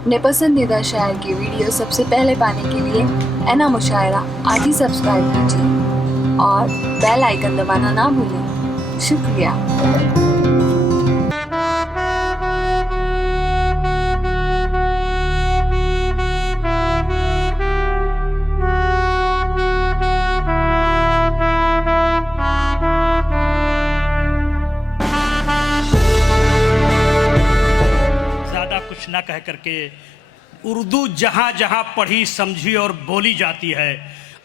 अपने पसंदीदा शायर की वीडियो सबसे पहले पाने के लिए एना मुशायरा आज ही सब्सक्राइब कीजिए और बेल आइकन दबाना ना भूलें। शुक्रिया। कुछ ना कह करके उर्दू जहाँ जहाँ पढ़ी समझी और बोली जाती है,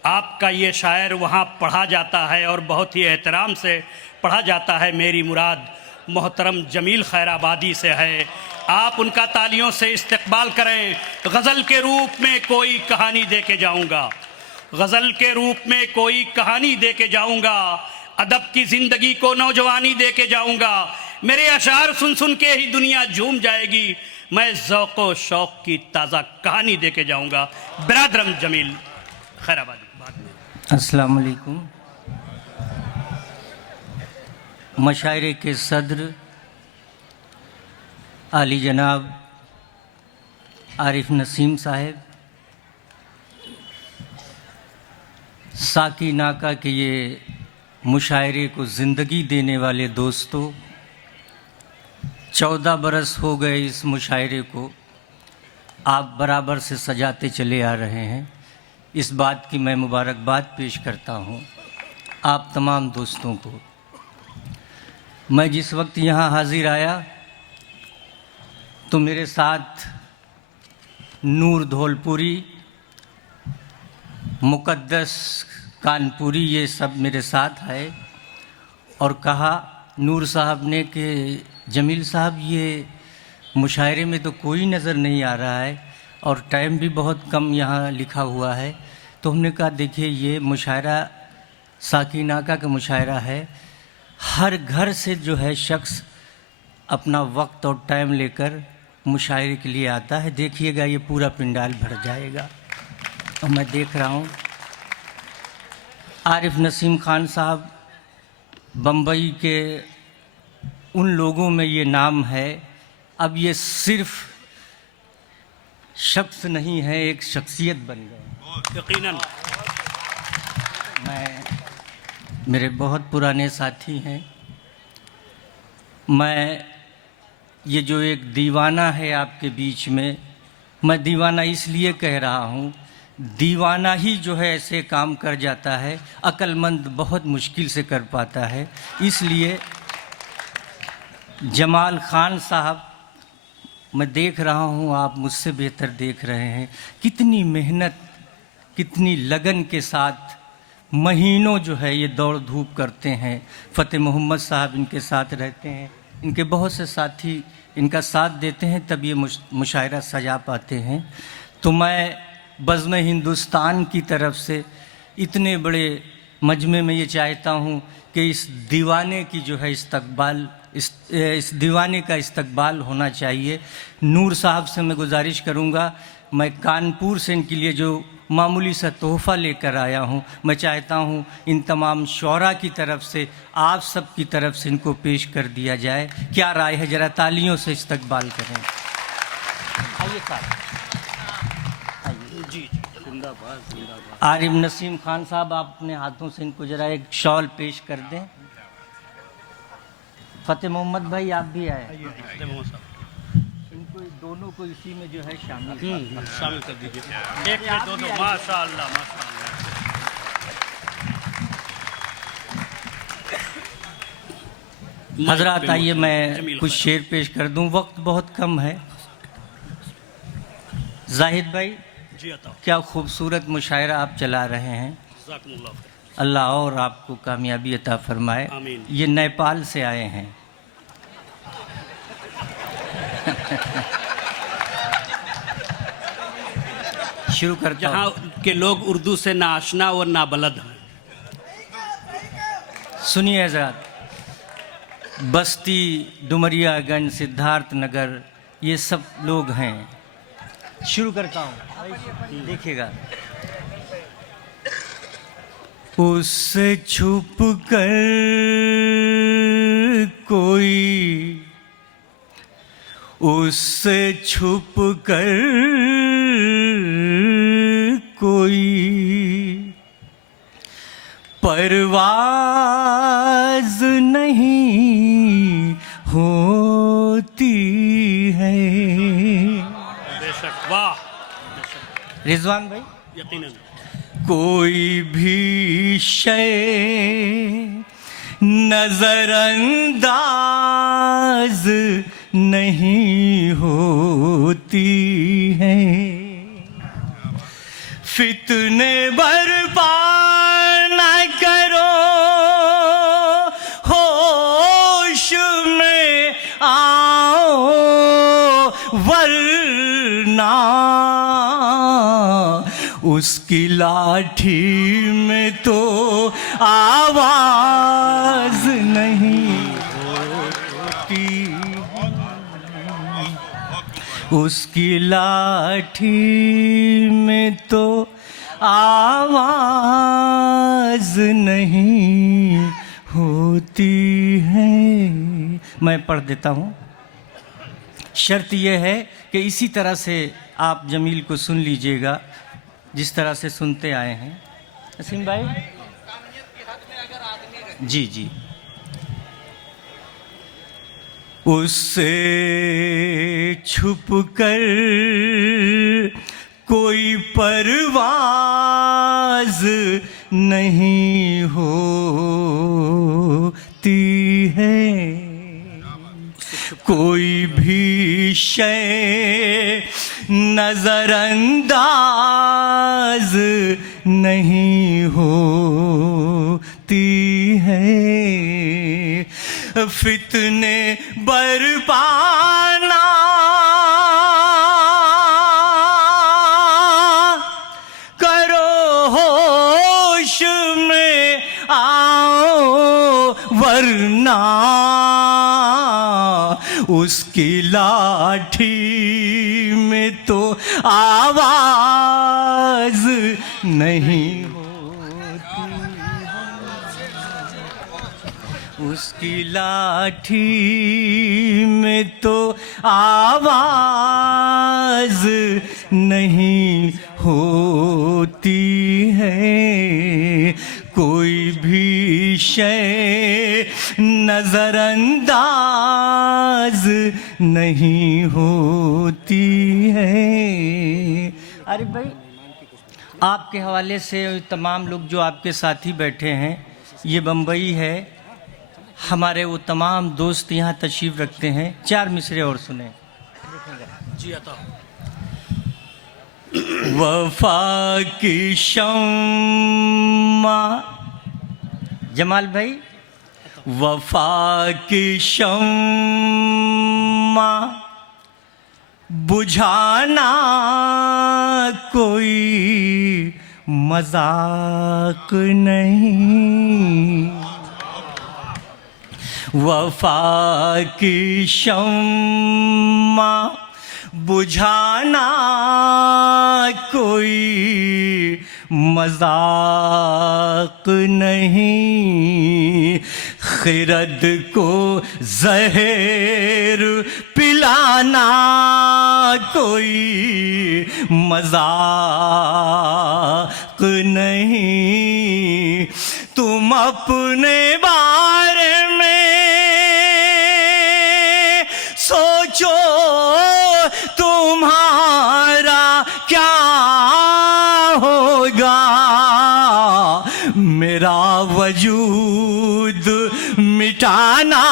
आपका ये शायर वहाँ पढ़ा जाता है और बहुत ही एहतराम से पढ़ा जाता है। मेरी मुराद मोहतरम जमील खैराबादी से है। आप उनका तालियों से इस्तकबाल करें। गज़ल के रूप में कोई कहानी दे के जाऊँगा, गज़ल के रूप में कोई कहानी दे के जाऊँगा, अदब की ज़िंदगी को नौजवानी दे के जाऊँगा। मेरे अशार सुन सुन के ही दुनिया झूम जाएगी। मैं ज़ौक़ व शौक़ की ताज़ा कहानी दे के जाऊँगा। बिरादरम जमील खैराबादी। अस्सलाम वालेकुम। मशायरे के सदर आली जनाब आरिफ नसीम साहब, साकी नाका के ये मुशायरे को ज़िंदगी देने वाले दोस्तों, 14 बरस हो गए इस मुशायरे को आप बराबर से सजाते चले आ रहे हैं। इस बात की मैं मुबारकबाद पेश करता हूँ आप तमाम दोस्तों को। मैं जिस वक्त यहाँ हाजिर आया तो मेरे साथ नूर धौलपुरी, मुक़द्दस कानपुरी, ये सब मेरे साथ आए और कहा नूर साहब ने कि जमील साहब ये मुशायरे में तो कोई नज़र नहीं आ रहा है और टाइम भी बहुत कम यहाँ लिखा हुआ है। तो हमने कहा देखिए ये मुशायरा साकी नाका का मुशायरा है। हर घर से जो है शख्स अपना वक्त और टाइम लेकर मुशायरे के लिए आता है। देखिएगा ये पूरा पिंडाल भर जाएगा। और मैं देख रहा हूँ आरिफ नसीम खान साहब बम्बई के उन लोगों में ये नाम है। अब ये सिर्फ शख्स नहीं है, एक शख्सियत बन गए यकीनन। मेरे बहुत पुराने साथी हैं। मैं ये जो एक दीवाना है आपके बीच में, मैं दीवाना इसलिए कह रहा हूँ, दीवाना ही जो है ऐसे काम कर जाता है, अक्लमंद बहुत मुश्किल से कर पाता है। इसलिए जमाल खान साहब, मैं देख रहा हूँ आप मुझसे बेहतर देख रहे हैं, कितनी मेहनत कितनी लगन के साथ महीनों जो है ये दौड़ धूप करते हैं। फ़तेह मोहम्मद साहब इनके साथ रहते हैं, इनके बहुत से साथी इनका साथ देते हैं, तब ये मुशायरा सजा पाते हैं। तो मैं बज़्म हिंदुस्तान की तरफ से इतने बड़े मजमे में ये चाहता हूँ कि इस दीवाने की जो है इस्तकबाल, इस दीवाने का इस्तकबाल होना चाहिए। नूर साहब से मैं गुजारिश करूँगा, मैं कानपुर से इनके लिए जो मामूली सा तोहफ़ा लेकर आया हूँ, मैं चाहता हूँ इन तमाम शौरा की तरफ से, आप सब की तरफ से इनको पेश कर दिया जाए। क्या राय है? ज़रा तालियों से इस्तकबाल करें। आइए साहब, जी जिंदाबाद जिंदाबाद। आरिफ नसीम खान साहब, आप अपने हाथों से इनको ज़रा एक शॉल पेश कर दें। फ़तेह मोहम्मद भाई आप भी आए, इनको दोनों को इसी में जो है शामिल कर दीजिए। एक में दो माशाअल्लाह माशाअल्लाह। हजरात आइए मैं कुछ शेर पेश कर दूं, वक्त बहुत कम है। जाहिद भाई जी अता, क्या खूबसूरत मुशायरा आप चला रहे हैं। अल्लाह और आपको कामयाबी अता फरमाए। आमीन। ये नेपाल से आए हैं। शुरू करता जहाँ के लोग उर्दू से ना आशना और ना बलद हैं। सुनिए हजरात, बस्ती, डुमरियागंज, सिद्धार्थ नगर, ये सब लोग हैं। शुरू करता हूँ, देखिएगा। उससे छुप कर कोई उससे छुप कर कोई परवाज़ नहीं होती है। बेशक, वाह, रिजवान भाई, यकीनन। कोई भी शय नजरअंदाज नहीं होती है। फितने बर्पा न करो, होश में आओ, वरना उसकी लाठी में तो आवाज नहीं होती। उसकी लाठी में तो आवाज नहीं होती है। मैं पढ़ देता हूँ। शर्त यह है कि इसी तरह से आप जमील को सुन लीजिएगा जिस तरह से सुनते आए हैं। असीम भाई जी जी। उससे छुप कर कोई परवाज़ नहीं होती है। कोई भी शय नजरअंदाज नहीं होती है। फितने बरपाना करो, होश में आओ, वरना उसकी लाठी में तो आवाज नहीं होती। उसकी लाठी में तो आवाज नहीं होती है। कोई भी शय नजरअंदाज नहीं होती है। अरे भाई, आपके हवाले से तमाम लोग जो आपके साथी बैठे हैं, ये बम्बई है, हमारे वो तमाम दोस्त यहाँ तशरीफ़ रखते हैं। 4 मिसरे और सुने। जी अता। वफा की शम्मा, जमाल भाई, वफा की शम्मा बुझाना कोई मजाक नहीं। वफा की शम्मा बुझाना कोई मजाक नहीं। खिरद को जहर पिलाना कोई मजाक नहीं। तुम अपने बारे में सोचो, तुम्हारा क्या होगा। मेरा वजूद मिटाना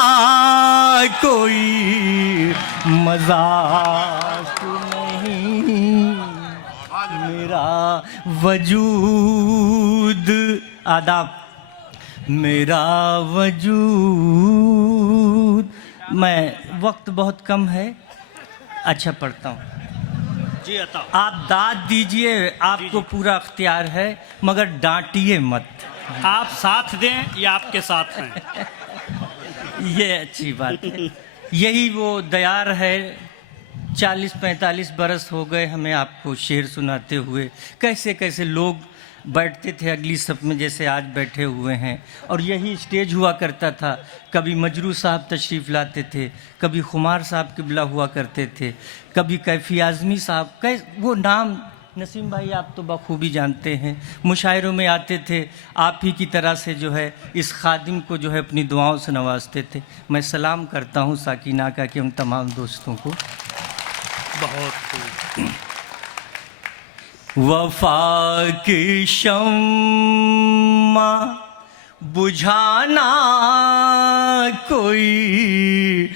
कोई मजाक नहीं। मेरा वजूद, आदाब, मेरा वजूद। मैं, वक्त बहुत कम है, अच्छा पढ़ता हूँ। जी अता। आप दाद दीजिए, आपको पूरा अख्तियार है, मगर डांटिए मत। आप साथ दें या आपके साथ हैं। ये अच्छी बात है। यही वो दयार है। 40-45 बरस हो गए हमें आपको शेर सुनाते हुए। कैसे कैसे लोग बैठते थे अगली सफ में जैसे आज बैठे हुए हैं, और यही स्टेज हुआ करता था। कभी मजरू साहब तशरीफ़ लाते थे, कभी खुमार साहब किबला हुआ करते थे, कभी कैफ़ी आज़मी साहब, वो नाम नसीम भाई आप तो बखूबी जानते हैं, मुशायरों में आते थे, आप ही की तरह से जो है इस खादिम को जो है अपनी दुआओं से नवाजते थे। मैं सलाम करता हूँ साकिना का कि उन तमाम दोस्तों को। बहुत खूब। वफा की शम्मा बुझाना कोई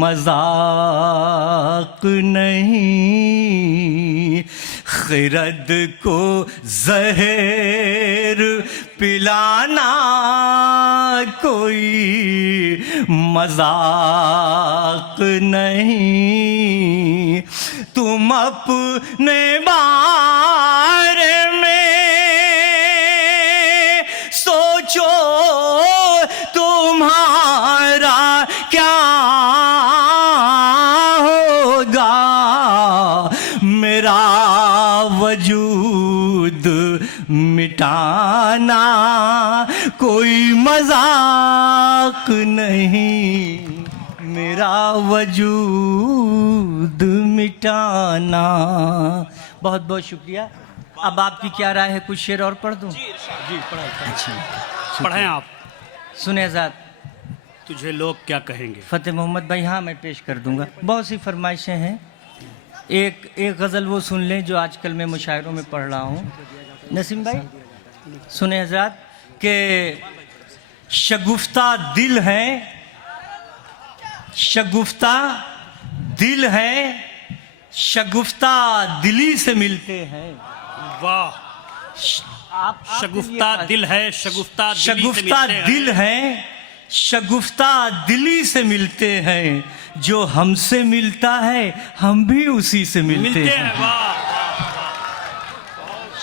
मजाक नहीं, खिरद को जहर पिलाना कोई मजाक नहीं। तुम अपने बारे में सोचो तुम्हारा क्या होगा, मेरा वजूद मिटाना कोई मजाक नहीं, मेरा वजूद मिटाना। बहुत बहुत शुक्रिया। अब आपकी क्या राय है, कुछ शेर और पढ़ दूं? जी पढ़ाई। अच्छा पढ़ें आप। सुने आज़ाद, तुझे लोग क्या कहेंगे। फ़तेह मोहम्मद भाई, हाँ मैं पेश कर दूंगा। बहुत सी फरमाइशें हैं। एक गज़ल वो सुन लें जो आजकल मैं मुशायरों में पढ़ रहा हूँ। नसीम भाई सुने आज़ाद के शगुफ्ता दिल हैं, शगुफ्ता दिल है, शगुफ्ता दिली से मिलते हैं। वाह। आप शगुफ्ता दिल है, शगुफ्ता शगुफ्ता दिल है, शगुफ्ता दिली से मिलते हैं, जो हमसे मिलता है हम भी उसी से मिलते हैं। वाह।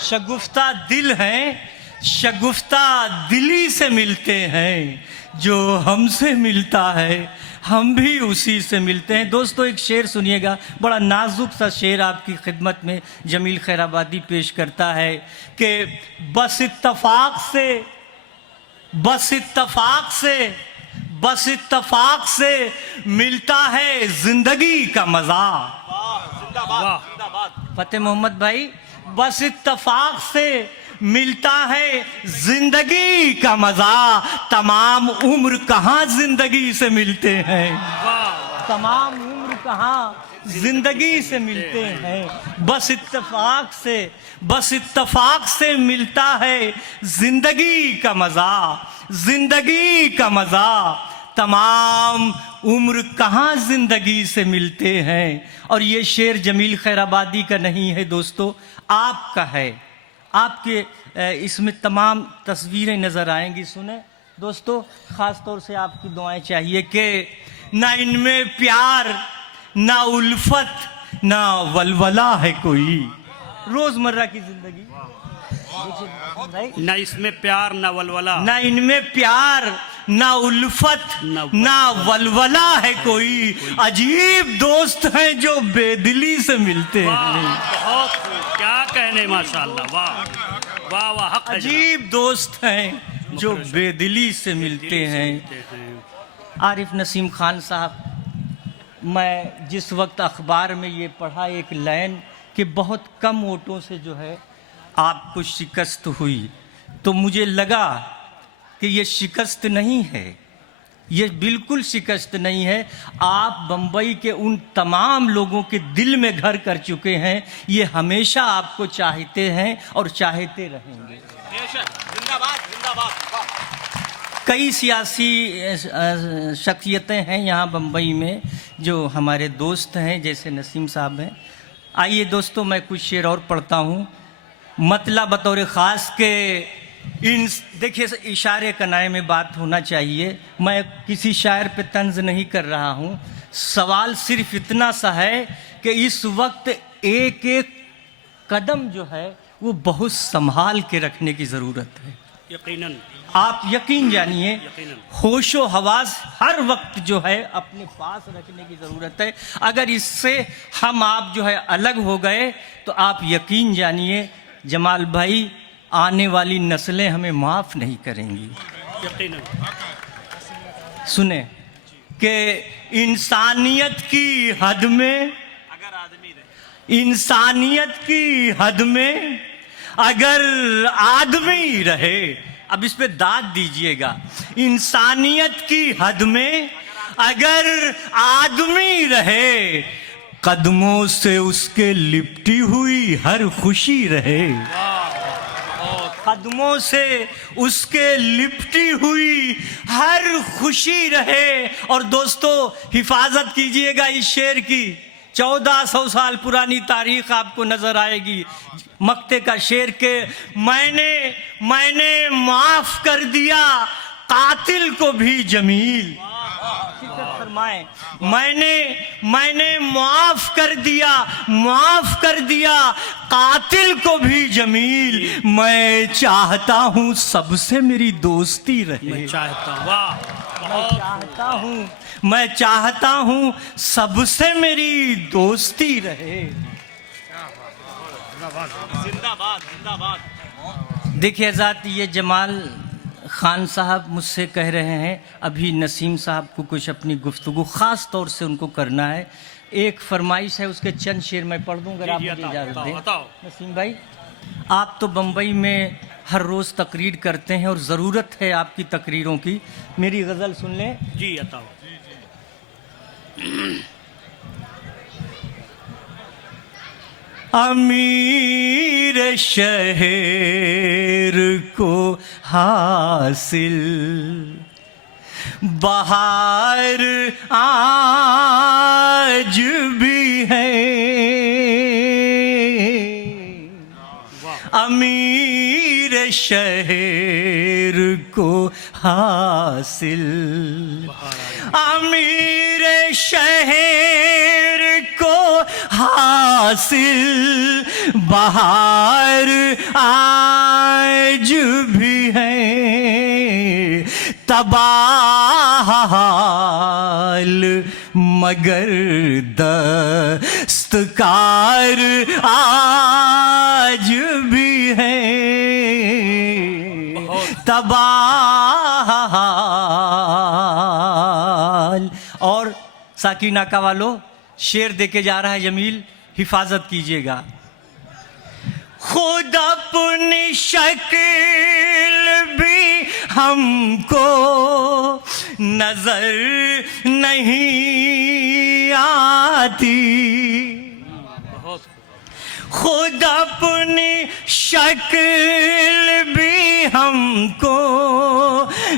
शगुफ्ता दिल है, शगुफ्ता दिली से मिलते हैं, जो हमसे मिलता है हम भी उसी से मिलते हैं। दोस्तों एक शेर सुनिएगा, बड़ा नाजुक सा शेर आपकी खिदमत में जमील खैराबादी पेश करता है कि बस इत्तफाक से, बस इत्तफाक से, बस इत्तफाक से मिलता है जिंदगी का मजा। फतेह मोहम्मद भाई, बस इत्तफाक से मिलता है जिंदगी का मजा, तमाम उम्र कहाँ जिंदगी से मिलते हैं, तमाम उम्र कहाँ जिंदगी से मिलते हैं। बस इत्तफाक से, बस इत्तफाक से मिलता है जिंदगी का मजा, जिंदगी का मजा, तमाम उम्र कहाँ जिंदगी से मिलते हैं। और ये शेर जमील खैराबादी का नहीं है दोस्तों, आपका है। आपके इसमें तमाम तस्वीरें नज़र आएंगी। सुने दोस्तों, ख़ास तौर से आपकी दुआएं चाहिए कि ना इनमें प्यार, ना उल्फत, ना वलवला है कोई। रोज़मर्रा की ज़िंदगी, ना इसमें प्यार ना वलवला, ना इनमें प्यार ना उल्फत ना वलवला है कोई, अजीब दोस्त हैं जो बेदिली से मिलते हैं। बहुत क्या कहने, माशाअल्लाह, वाह वाह वाह, हक है। अजीब दोस्त हैं जो बेदिली से मिलते हैं। आरिफ नसीम खान साहब, मैं जिस वक्त अखबार में ये पढ़ा एक लाइन कि बहुत कम वोटों से जो है आपको शिकस्त हुई, तो मुझे लगा कि ये शिकस्त नहीं है, ये बिल्कुल शिकस्त नहीं है। आप बम्बई के उन तमाम लोगों के दिल में घर कर चुके हैं, ये हमेशा आपको चाहते हैं और चाहते रहेंगे। जिंदाबाद जिंदाबाद। कई सियासी शख्सियतें हैं यहाँ बम्बई में जो हमारे दोस्त हैं, जैसे नसीम साहब हैं। आइए दोस्तों, मैं कुछ शेर और पढ़ता हूँ। मतलब बतौर ख़ास के इन, देखिए इशारे कनाए में बात होना चाहिए, मैं किसी शायर पे तंज नहीं कर रहा हूँ। सवाल सिर्फ इतना सा है कि इस वक्त एक एक कदम जो है वो बहुत संभाल के रखने की ज़रूरत है। यकीनन आप यकीन जानिए, होशो हवास हर वक्त जो है अपने पास रखने की ज़रूरत है। अगर इससे हम आप जो है अलग हो गए तो आप यकीन जानिए जमाल भाई, आने वाली नस्लें हमें माफ़ नहीं करेंगी। यकीनन। सुने कि इंसानियत की हद में, इंसानियत की हद में अगर आदमी रहे, अब इस पे दाद दीजिएगा, इंसानियत की हद में अगर आदमी रहे, कदमों से उसके लिपटी हुई हर खुशी रहे, कदमों से उसके लिपटी हुई हर खुशी रहे। और दोस्तों हिफाजत कीजिएगा इस शेर की, 1400 साल पुरानी तारीख आपको नजर आएगी। मक्ते का शेर के मैंने माफ कर दिया कातिल को भी जमील, फरमाए मैंने माफ कर दिया कातिल को भी जमील। मैं चाहता हूँ सबसे मेरी दोस्ती रहे, मैं चाहता हूँ, वाह, मैं चाहता हूँ सबसे मेरी दोस्ती रहे। जिंदाबाद जिंदाबाद। देखिए आज़ाद, ये जमाल खान साहब मुझसे कह रहे हैं अभी नसीम साहब को कुछ अपनी गुफ्तगू ख़ास तौर से उनको करना है। एक फरमाइश है, उसके चंद शेर मैं पढ़ दूँ अगर आप मुझे इजाज़त दें। नसीम भाई, आप तो बम्बई में हर रोज़ तकरीर करते हैं और ज़रूरत है आपकी तकरीरों की, मेरी गज़ल सुन लें। जी अताओ। अमीर शहर को हासिल बहार आज भी है, अमीर शहर को हासिल, अमीर शहर को हासिल बहार आज भी है, तबाह हाल मगर दस्तकार आज भी है, तबाह हाल। और साकिना का वालों शेर देके जा रहा है जमील, हिफाजत कीजिएगा। खुद अपनी शक्ल भी हमको नजर नहीं आती, खुद अपनी शक्ल भी हमको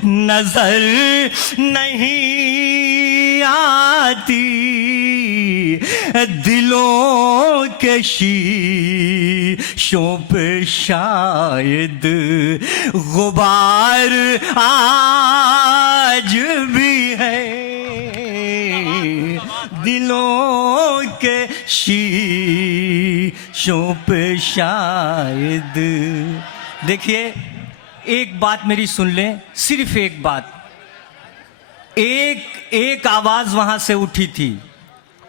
नजर नहीं आती, दिलों के शीशों पे शायद गुबार आज भी है, दिलों के शीशों पे शायद। देखिए एक बात मेरी सुन लें, सिर्फ एक बात, एक आवाज वहां से उठी थी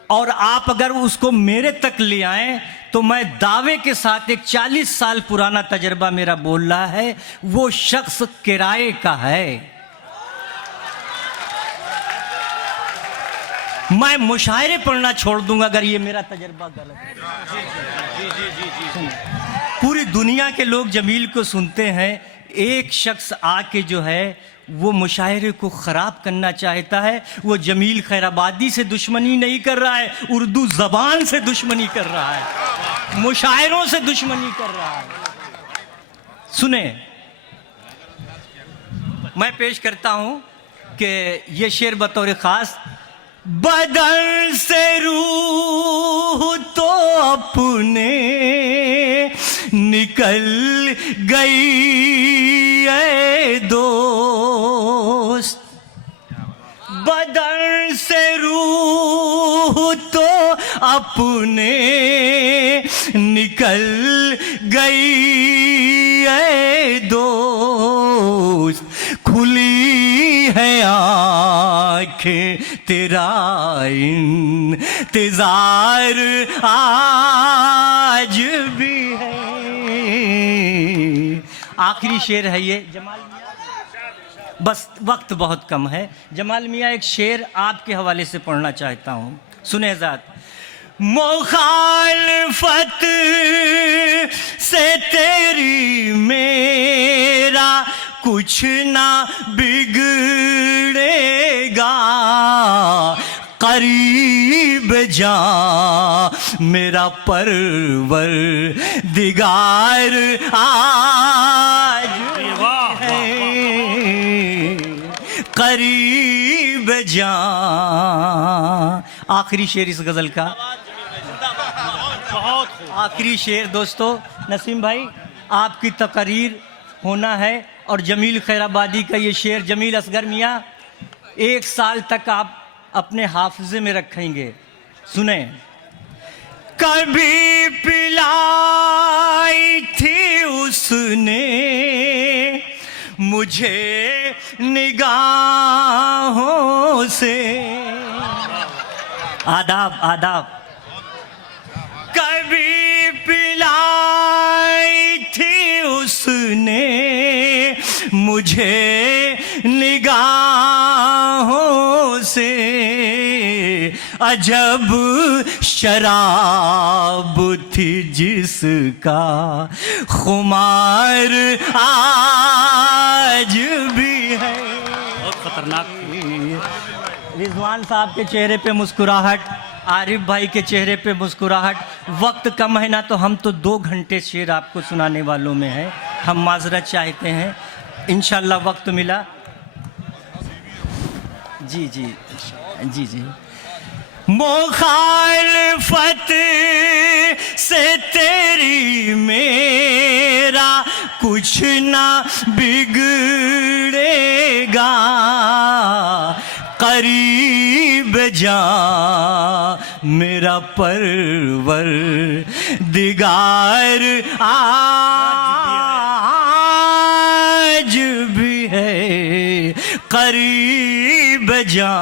और आप अगर उसको मेरे तक ले आए तो मैं दावे के साथ, एक 40 साल पुराना तजर्बा मेरा बोल रहा है, वो शख्स किराए का है। मैं मुशायरे पढ़ना छोड़ दूंगा अगर ये मेरा तजर्बा गलत है। पूरी दुनिया के लोग जमील को सुनते हैं, एक शख्स आके जो है वो मुशायरे को ख़राब करना चाहता है। वो जमील खैराबादी से दुश्मनी नहीं कर रहा है, उर्दू ज़बान से दुश्मनी कर रहा है, मुशायरों से दुश्मनी कर रहा है। सुने, मैं पेश करता हूं कि ये शेर बतौर ख़ास, बदन से रूह तो अपने निकल गई ऐ दोस्त, बदन से रूह तो अपने निकल गई ऐ दोस्त, खुली है आँखें तेरा इंतजार आज भी है, आखिरी शेर है ये जमाल मियाँ, बस वक्त बहुत कम है। जमाल मियाँ एक शेर आपके हवाले से पढ़ना चाहता हूँ, सुने हज़रात। मुखालफत से तेरी मेरा कुछ ना बिगड़ेगा, करीब जा मेरा परवरदिगार आज है, करीब जा। आखिरी शेर इस गज़ल का, आखिरी शेर दोस्तों। नसीम भाई आपकी तकरीर होना है और जमील खैराबादी का ये शेर जमील असगर मियाँ 1 साल तक आप अपने हाफिजे में रखेंगे, सुने। कभी पिलाई थी उसने मुझे निगाहों से, आदाब आदाब। कभी पिलाई थी उसने मुझे निगाहों से, अजब शराब थी जिसका खुमार आज भी है। बहुत खतरनाक। रिजवान साहब के चेहरे पे मुस्कुराहट, आरिफ भाई के चेहरे पे मुस्कुराहट। वक्त कम है ना, तो हम तो 2 घंटे शेर आपको सुनाने वालों में हैं, हम माजरत चाहते हैं। इंशाल्लाह वक्त मिला। जी जी जी जी। मुखालफत से तेरी मेरा कुछ ना बिगड़ेगा, करीब जा मेरा परवरदिगार आज भी है, करीब जा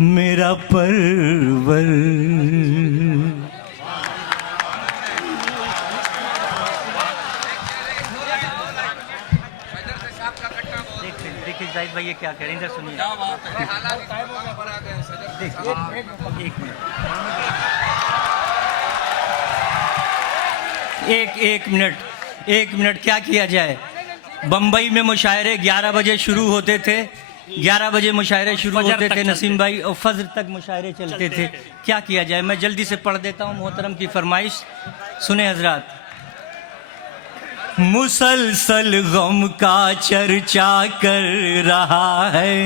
मेरा परवर। देखिए जाहिद भाई ये क्या कह रहे हैं, इधर सुनिए। एक मिनट क्या किया जाए। बम्बई में मुशायरे 11 बजे शुरू होते थे, 11 बजे मुशायरे शुरू होते थे नसीम भाई, और फजर तक मुशायरे चलते थे। क्या किया जाए, मैं जल्दी से पढ़ देता हूँ मोहतरम की फरमाइश, सुने हजरात। मुसलसल गम का चर्चा कर रहा है,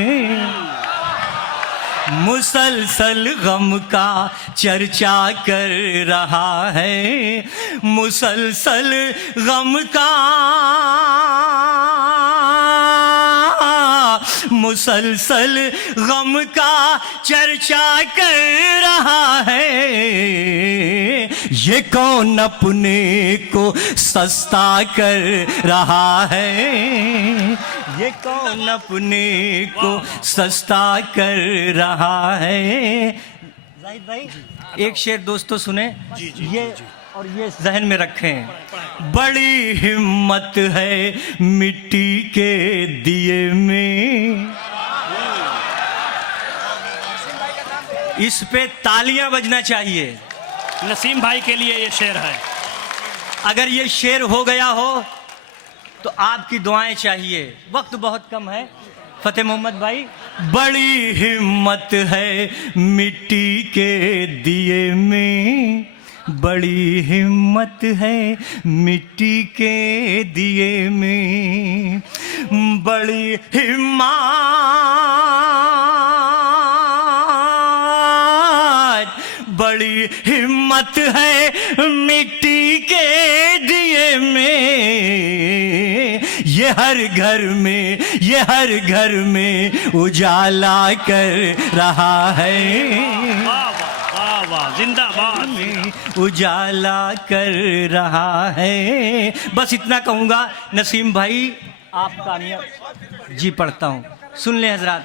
मुसलसल गम का चर्चा कर रहा है, मुसलसल गम का, मुसलसल गम का चर्चा कर रहा है। ये कौन अपने को सस्ता कर रहा है, ये कौन अपने को सस्ता कर रहा है। जाहिद भाई एक शेर दोस्तों सुने, ये और ये जहन में रखें। बड़ी हिम्मत है मिट्टी के दिए में, इस पे तालियां बजना चाहिए। नसीम भाई के लिए ये शेर है। अगर ये शेर हो गया हो तो आपकी दुआएं चाहिए, वक्त बहुत कम है। फतेह मोहम्मद भाई, बड़ी हिम्मत है मिट्टी के दिए में, बड़ी हिम्मत है मिट्टी के दिए में, बड़ी हिम्मत, बड़ी हिम्मत है मिट्टी के दिए में। ये हर घर में, ये हर घर में उजाला कर रहा है, जिंदाबाद, उजाला कर रहा है। बस इतना कहूँगा नसीम भाई, आप कामयाब। जी पढ़ता हूँ, सुन ले हजरात।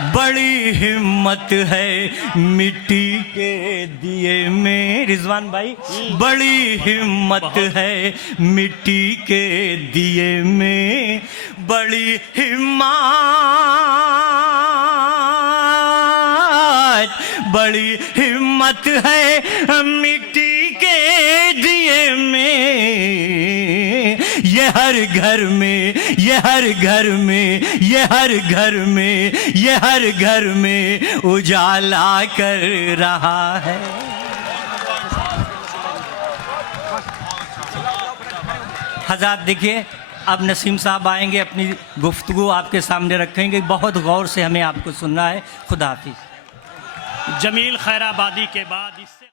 बड़ी हिम्मत है मिट्टी के दिए में। रिजवान भाई, बड़ी हिम्मत है मिट्टी के दिए में, बड़ी हिम्मत, बड़ी हिम्मत है मिट्टी के दिए में। ये हर घर में, ये हर घर में, ये हर घर में, ये हर घर में उजाला कर रहा है। हज़रात देखिए, अब नसीम साहब आएंगे, अपनी गुफ्तगू आपके सामने रखेंगे। बहुत गौर से हमें आपको सुनना है। खुदा हाफिज़। जमील खैराबादी के बाद इससे